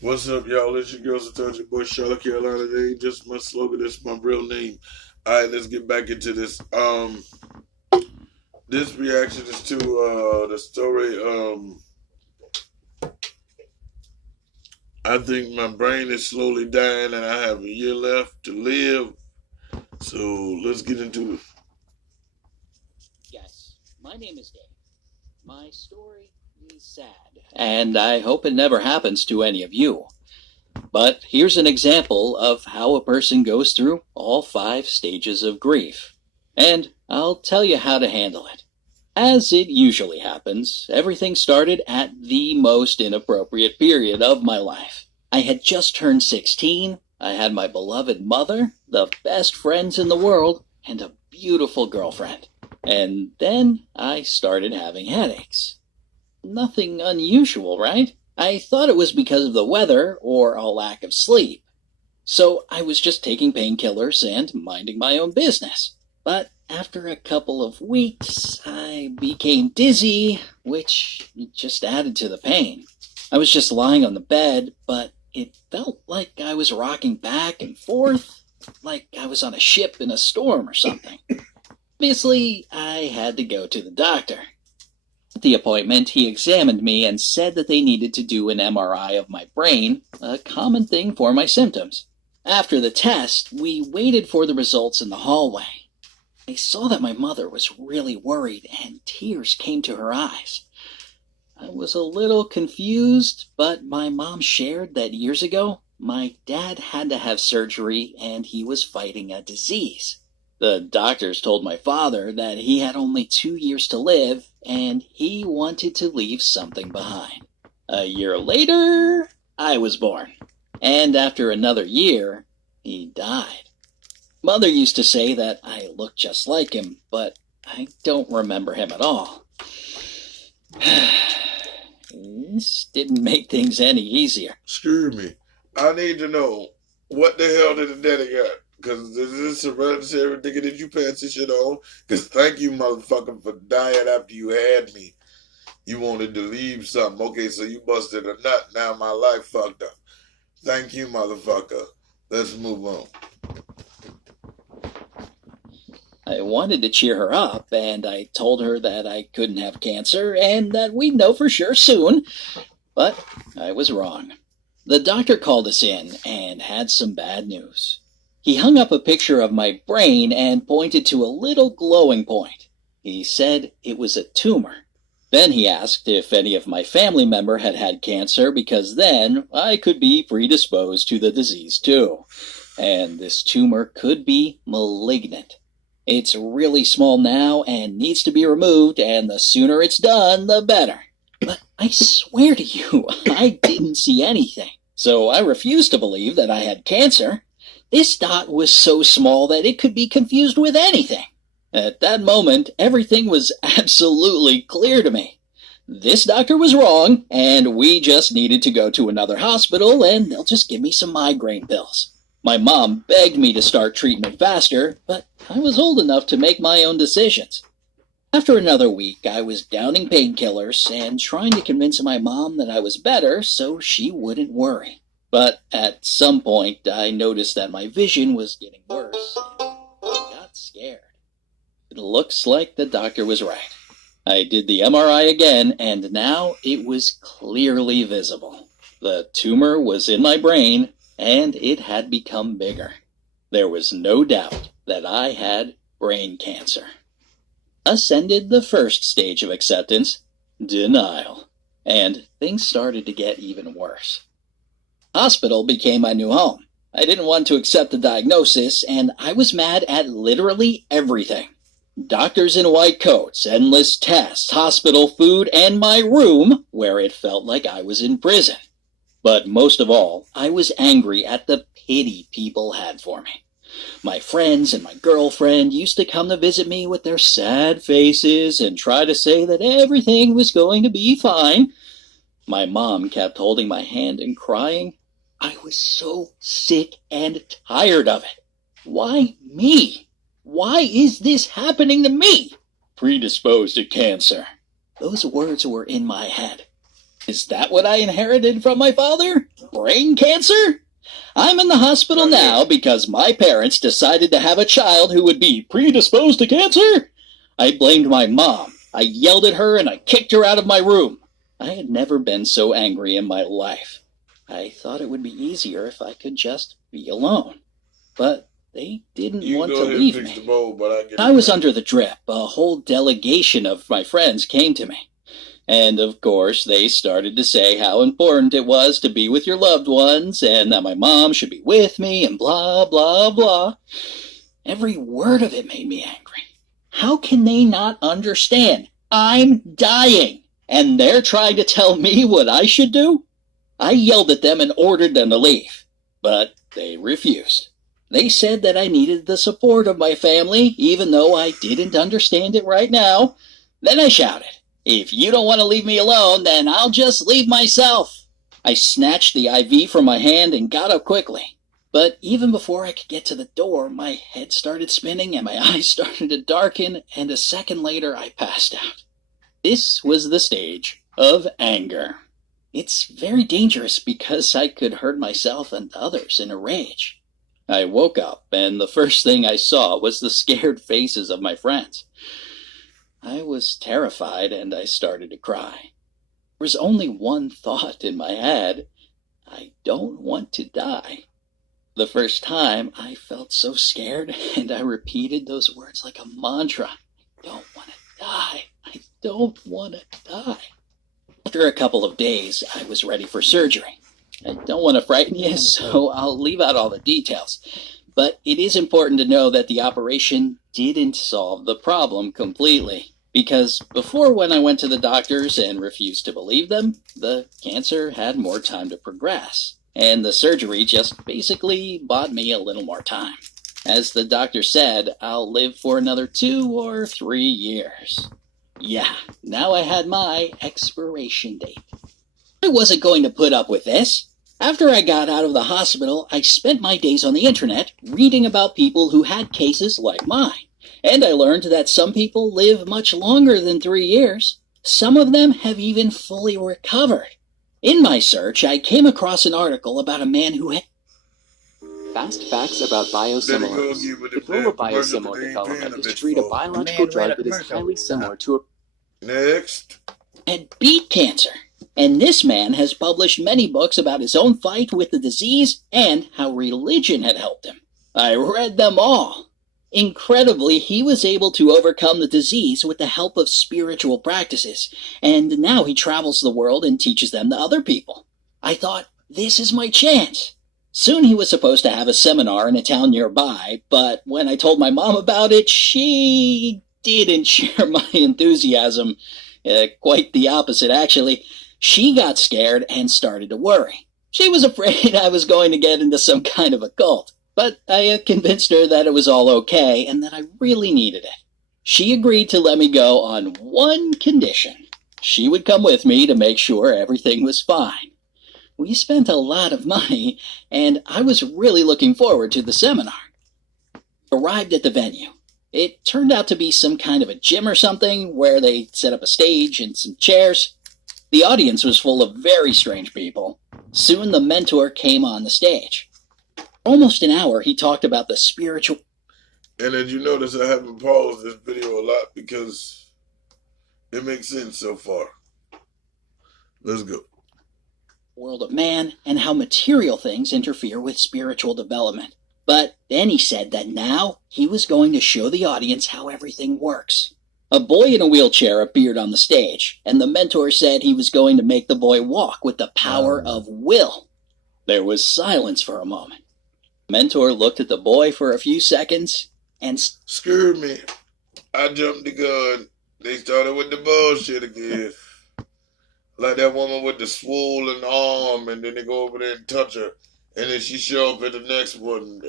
What's up, y'all? It's your girls. I told your boy Charlotte, Carolina. They ain't just my slogan. It's my real name. All right, let's get back into this. This reaction is to the story. I think my brain is slowly dying, and I have a year left to live. So let's get into it. Yes, my name is Dave. My story is sad, and I hope it never happens to any of you. But here's an example of how a person goes through all 5 stages of grief. And I'll tell you how to handle it. As it usually happens, everything started at the most inappropriate period of my life. I had just turned 16, I had my beloved mother, the best friends in the world, and a beautiful girlfriend. And then I started having headaches. Nothing unusual, right? I thought it was because of the weather or a lack of sleep. So I was just taking painkillers and minding my own business. But after a couple of weeks, I became dizzy, which just added to the pain. I was just lying on the bed, but it felt like I was rocking back and forth, like I was on a ship in a storm or something. Obviously, I had to go to the doctor. At the appointment, he examined me and said that they needed to do an MRI of my brain, a common thing for my symptoms. After the test, we waited for the results in the hallway. I saw that my mother was really worried and tears came to her eyes. I was a little confused, but my mom shared that years ago, my dad had to have surgery and he was fighting a disease. The doctors told my father that he had only 2 years to live and he wanted to leave something behind. A year later, I was born. And after another year, he died. Mother used to say that I looked just like him, but I don't remember him at all. This didn't make things any easier. Screw me. I need to know what the hell did the daddy got? Because is this hereditary nigga that you pass this shit on? Because thank you, motherfucker, for dying after you had me. You wanted to leave something. Okay, so you busted a nut. Now my life fucked up. Thank you, motherfucker. Let's move on. I wanted to cheer her up, and I told her that I couldn't have cancer and that we'd know for sure soon. But I was wrong. The doctor called us in and had some bad news. He hung up a picture of my brain and pointed to a little glowing point. He said it was a tumor. Then he asked if any of my family member had had cancer because then I could be predisposed to the disease too. And this tumor could be malignant. It's really small now and needs to be removed, and the sooner it's done, the better. But I swear to you, I didn't see anything. So I refused to believe that I had cancer. This dot was so small that it could be confused with anything. At that moment, everything was absolutely clear to me. This doctor was wrong, and we just needed to go to another hospital, and they'll just give me some migraine pills. My mom begged me to start treatment faster, but I was old enough to make my own decisions. After another week, I was downing painkillers and trying to convince my mom that I was better so she wouldn't worry. But at some point, I noticed that my vision was getting worse, and I got scared. It looks like the doctor was right. I did the MRI again, and now it was clearly visible. The tumor was in my brain, and it had become bigger. There was no doubt that I had brain cancer. Ascended the first stage of acceptance, denial, and things started to get even worse. Hospital became my new home. I didn't want to accept the diagnosis, and I was mad at literally everything. Doctors in white coats, endless tests, hospital food, and my room, where it felt like I was in prison. But most of all, I was angry at the pity people had for me. My friends and my girlfriend used to come to visit me with their sad faces and try to say that everything was going to be fine. My mom kept holding my hand and crying. I was so sick and tired of it. Why me? Why is this happening to me? Predisposed to cancer. Those words were in my head. Is that what I inherited from my father? Brain cancer? I'm in the hospital now because my parents decided to have a child who would be predisposed to cancer. I blamed my mom. I yelled at her and I kicked her out of my room. I had never been so angry in my life. I thought it would be easier if I could just be alone. But they didn't want to leave me. I was under the drip. A whole delegation of my friends came to me. And, of course, they started to say how important it was to be with your loved ones, and that my mom should be with me, and blah, blah, blah. Every word of it made me angry. How can they not understand? I'm dying, and they're trying to tell me what I should do? I yelled at them and ordered them to leave, but they refused. They said that I needed the support of my family, even though I didn't understand it right now. Then I shouted, "If you don't want to leave me alone, then I'll just leave myself." I snatched the IV from my hand and got up quickly. But even before I could get to the door, my head started spinning and my eyes started to darken, and a second later I passed out. This was the stage of anger. It's very dangerous because I could hurt myself and others in a rage. I woke up, and the first thing I saw was the scared faces of my friends. I was terrified, and I started to cry. There was only one thought in my head: I don't want to die. The first time, I felt so scared, and I repeated those words like a mantra. I don't want to die. I don't want to die. After a couple of days, I was ready for surgery. I don't want to frighten you, so I'll leave out all the details. But it is important to know that the operation didn't solve the problem completely. Because before, when I went to the doctors and refused to believe them, the cancer had more time to progress. And the surgery just basically bought me a little more time. As the doctor said, I'll live for another 2 or 3 years. Yeah, now I had my expiration date. I wasn't going to put up with this. After I got out of the hospital, I spent my days on the internet reading about people who had cases like mine. And I learned that some people live much longer than 3 years. Some of them have even fully recovered. In my search, I came across an article about a man who had... Fast facts about biosimilars. The goal of biosimilar development is to treat a biological drug that is highly similar to a... Next. had beat cancer. And this man has published many books about his own fight with the disease and how religion had helped him. I read them all. Incredibly, he was able to overcome the disease with the help of spiritual practices, and now he travels the world and teaches them to other people. I thought, this is my chance. Soon he was supposed to have a seminar in a town nearby, but when I told my mom about it, she didn't share my enthusiasm. Quite the opposite, actually. She got scared and started to worry. She was afraid I was going to get into some kind of a cult. But I convinced her that it was all okay and that I really needed it. She agreed to let me go on one condition. She would come with me to make sure everything was fine. We spent a lot of money, and I was really looking forward to the seminar. Arrived at the venue. It turned out to be some kind of a gym or something where they set up a stage and some chairs. The audience was full of very strange people. Soon the mentor came on the stage. Almost an hour, he talked about the spiritual... And as you notice, I haven't paused this video a lot because it makes sense so far. Let's go. ...world of man and how material things interfere with spiritual development. But then he said that now he was going to show the audience how everything works. A boy in a wheelchair appeared on the stage, and the mentor said he was going to make the boy walk with the power of will. There was silence for a moment. Mentor looked at the boy for a few seconds and... Scared me. I jumped the gun. They started with the bullshit again. Like that woman with the swollen arm, and then they go over there and touch her. And then she show up at the next one,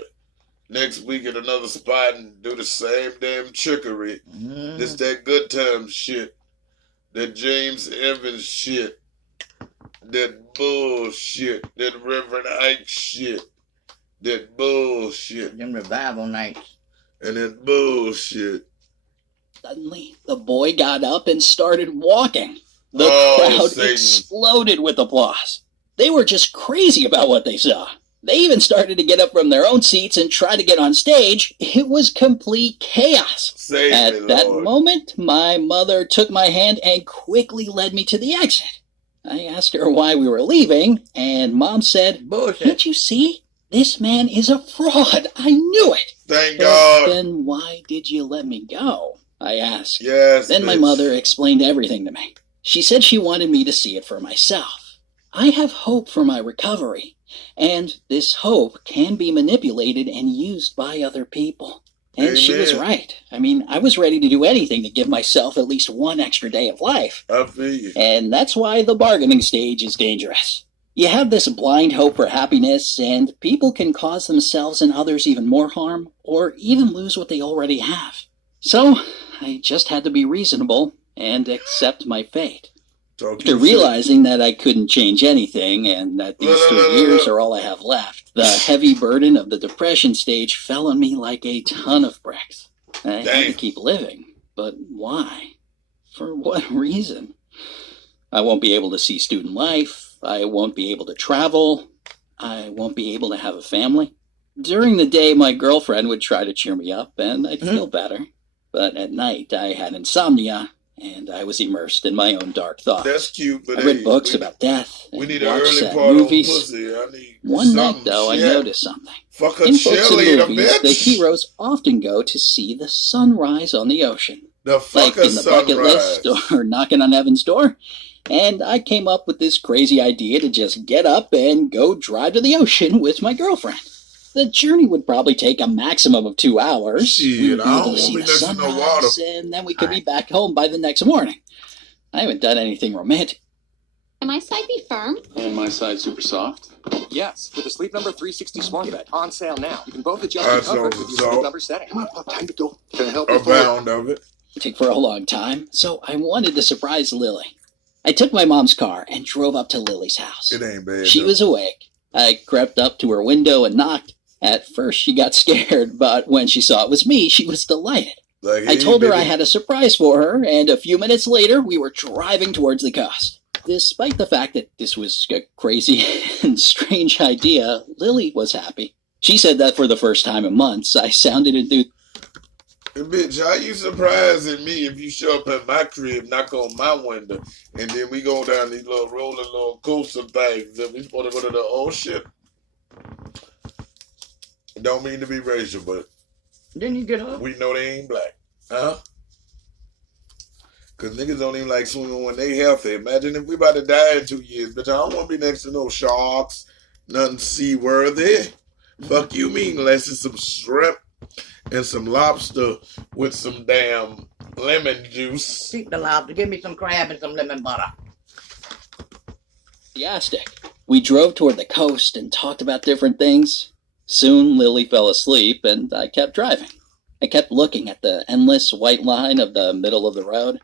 next week at another spot and do the same damn trickery. This that good times shit. That James Evans shit. That bullshit. That Reverend Ike shit. That bullshit. Them revival nights. And that bullshit. Suddenly, the boy got up and started walking. The crowd Satan. exploded with applause. They were just crazy about what they saw. They even started to get up from their own seats and try to get on stage. It was complete chaos. At that moment, my mother took my hand and quickly led me to the exit. I asked her why we were leaving, and Mom said, Bullshit. "Can't you see? This man is a fraud. I knew it." Thank But God. then why did you let me go? I asked. Yes. Then my bitch. mother explained everything to me. She said she wanted me to see it for myself. I have hope for my recovery, and this hope can be manipulated and used by other people. And she was Amen. right. I mean, I was ready to do anything to give myself at least one extra day of life. I feel you. And that's why the bargaining stage is dangerous. You have this blind hope for happiness, and people can cause themselves and others even more harm, or even lose what they already have. So, I just had to be reasonable and accept my fate. After realizing that I couldn't change anything, and that these 3 years are all I have left, the heavy burden of the depression stage fell on me like a ton of bricks. I had to Damn. keep living, but why? For what reason? I won't be able to see student life, I won't be able to travel, I won't be able to have a family. During the day, my girlfriend would try to cheer me up, and I'd feel better. But at night, I had insomnia, and I was immersed in my own dark thoughts. That's cute, but I read books about death, we and need an watched early sad part movies. on pussy. I need One night, something. though, I Shit. noticed something. Fuck a In books and cheerleader, movies, bitch. the heroes often go to see the sunrise on the ocean. The Like fuck a in the bucket sunrise. list or knocking on heaven's door. And I came up with this crazy idea to just get up and go drive to the ocean with my girlfriend. The journey would probably take a maximum of 2 hours. Shit, We would be I able don't to see wanna the be next to no sunrise, water. and then we could be back home by the next morning. I haven't done anything romantic. Can my side be firm? And my side super soft. Yes, with the Sleep Number 360 Smart Bed on sale now. You can both adjust Alright, your comfort so- with your so- Sleep Number setting. Come on, Pop, time to go. Can I help A you? forward? bound of it. Take for a long time, so I wanted to surprise Lily. I took my mom's car and drove up to Lily's house. It ain't bad. She though. was awake. I crept up to her window and knocked. At first, she got scared, but when she saw it was me, she was delighted. Like, I hey, told her I baby. had a surprise for her, and a few minutes later, we were driving towards the coast. Despite the fact that this was a crazy and strange idea, Lily was happy. She said that for the first time in months, I sounded enthused. Hey, bitch, how you surprising me if you show up at my crib, knock on my window, and then we go down these little rolling little coaster things, and we supposed to go to the ocean? Don't mean to be racial, but Didn't you get up? we know they ain't black. Huh? Cause niggas don't even like swimming when they healthy. Imagine if we about to die in 2 years, bitch. I don't want to be next to no sharks, nothing seaworthy. Fuck you mean unless it's some shrimp and some lobster with some damn lemon juice. Keep the lobster. Give me some crab and some lemon butter. Enthusiastic. We drove toward the coast and talked about different things. Soon Lily fell asleep and I kept driving. I kept looking at the endless white line of the middle of the road.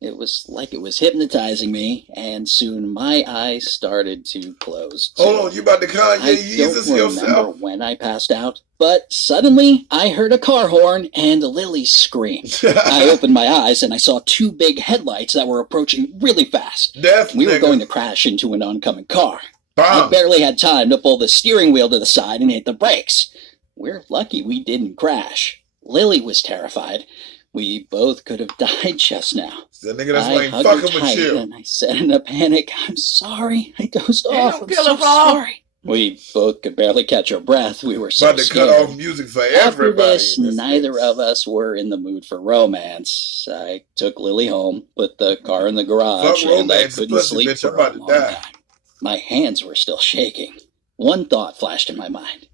It was like it was hypnotizing me, and soon my eyes started to close. Too. Hold on, you about to Kanye I Jesus don't remember yourself? when I passed out, but suddenly I heard a car horn and Lily scream. I opened my eyes and I saw 2 big headlights that were approaching really fast. Death, We were nigga. going to crash into an oncoming car. I Bam. barely had time to pull the steering wheel to the side and hit the brakes. We're lucky we didn't crash. Lily was terrified. We both could have died just now. That nigga that's I like hugged her fucking with tight you. and I said in a panic, "I'm sorry. I dozed Hey, off. don't I'm kill so us all." sorry." We both could barely catch our breath. We were so About to cut scared. off music for After everybody. this, in this neither bitch. of us were in the mood for romance. I took Lily home, put the car in the garage, Fuck and I romance, couldn't pussy, sleep bitch, for I'm about a to long die. time. My hands were still shaking. One thought flashed in my mind.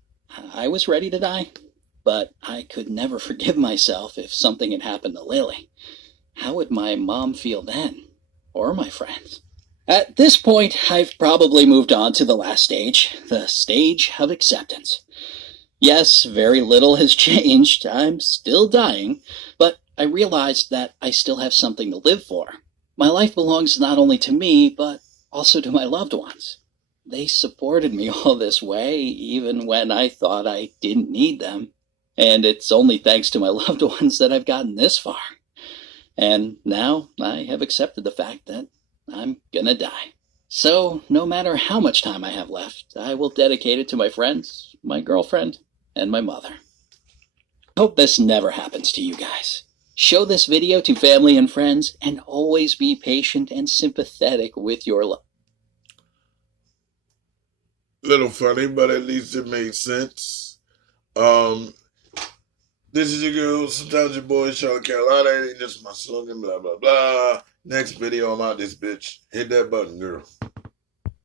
I was ready to die, but I could never forgive myself if something had happened to Lily. How would my mom feel then? Or my friends? At this point, I've probably moved on to the last stage, the stage of acceptance. Yes, very little has changed. I'm still dying, but I realized that I still have something to live for. My life belongs not only to me, but also to my loved ones. They supported me all this way, even when I thought I didn't need them. And it's only thanks to my loved ones that I've gotten this far. And now I have accepted the fact that I'm gonna die. So, no matter how much time I have left, I will dedicate it to my friends, my girlfriend, and my mother. Hope this never happens to you guys. Show this video to family and friends, and always be patient and sympathetic with your love. Little funny, but at least it made sense. This is your girl, sometimes your boy, Charlotte Carolina. Ain't just my slogan, blah, blah, blah. Next video, I'm out this bitch. Hit that button, girl.